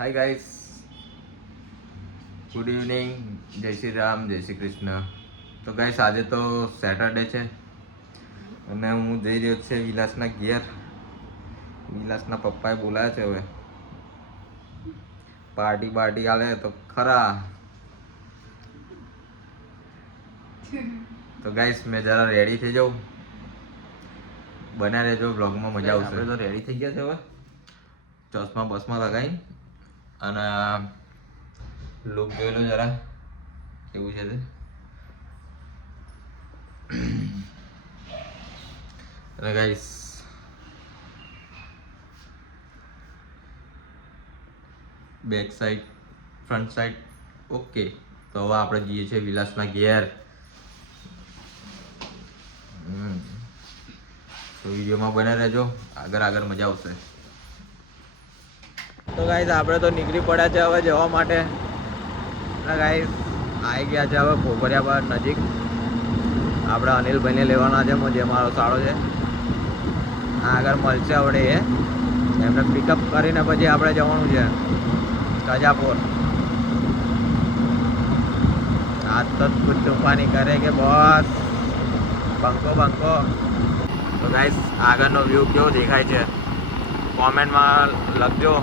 Hi guys, good evening, જય શ્રી રામ, જય શ્રી કૃષ્ણ. તો ગાઈસ આજે તો સેટરડે છે અને હું જઈ રહ્યો છે વિલાસના ઘેર. વિલાસના પપ્પાએ બોલાયા છે. હવે પાર્ટી આલે તો ખરા. તો ગાઈસ મેં જરા રેડી થઈ જાઉં, બન્યા રહેજો બ્લોગમાં, મજા આવશે. આપણે તો રેડી થઈ ગયા છે. હવે ચશ્મા બસમાં લગાવી અને લુક જોઈ લો જરા કેવું છે તે. અને guys back side front side okay. તો હવે આપણે જઈએ છીએ વિલાસના ઘેર. તો વિડીયોમાં બને રહેજો, આગળ મજા આવશે. તો ગાઈસ આપણે તો નીકળી પડ્યા છે હવે જવા માટે. ગાઈસ આવી ગયા છે હવે પોખરિયા નજીક. આપણે અનિલભાઈને લેવાના છે, જે મારો સાળો છે. આગળ મળશે આપણે એમને પિકઅપ કરીને પછી આપણે જવાનું છે કજાપોર. આજ તો કુછ તોફાની કરે કે બોસ, બંકો. તો ગાઈસ આગળનો વ્યૂ કેવો દેખાય છે કોમેન્ટમાં લખજો.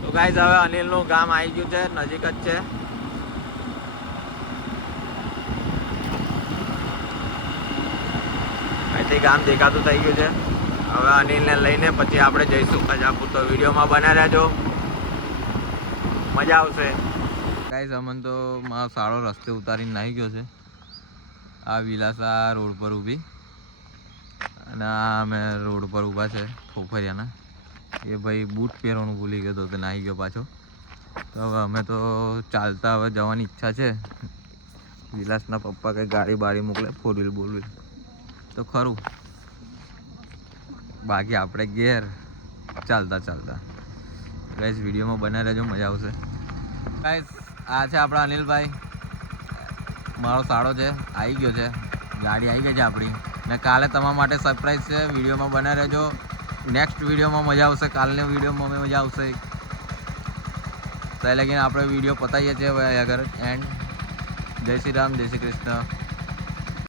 તો ગાઈસ હવે અનિલનું ગામ આવી ગયું છે, નજીક જ છે. અહીંથી ગામ દેખાતું થઈ ગયું છે. હવે અનિલને લઈને પછી આપણે જઈશું કજાપુર. તો વિડીયોમાં બન્યા રહેજો, મજા આવશે. ગાઈસ અમન તો મારો સાળો રસ્તે ઉતારીને નાહી ગયો છે આ વિલાસા રોડ પર ઊભી, અને આ અમે રોડ પર ઊભા છે પોખરિયાના. એ ભાઈ બૂટ પહેરવાનું ભૂલી ગયો તો તે નાહી ગયો પાછો. તો હવે અમે તો ચાલતા હવે જવાની ઈચ્છા છે. વિલાસના પપ્પા કંઈ ગાડી મોકલે, 4 વ્હીલ તો ખરું, બાકી આપણે ઘેર ચાલતા. ગાઈસ વિડીયોમાં બન્યા રહેજો, મજા આવશે. ગાઈસ આ છે આપણા અનિલભાઈ, મારો સાળો છે, આવી ગયો છે. ગાડી આવી ગઈ છે આપણી, ને કાલે તમારા માટે સરપ્રાઈઝ છે. વિડીયોમાં બન્યા રહેજો, નેક્સ્ટ વિડીયોમાં મજા આવશે. કાલના વિડીયોમાં મજા આવશે. તો લગીને આપણે વિડીયો પતાવીએ છીએ હવે આગળ એન્ડ. જય શ્રી રામ, જય શ્રી કૃષ્ણ.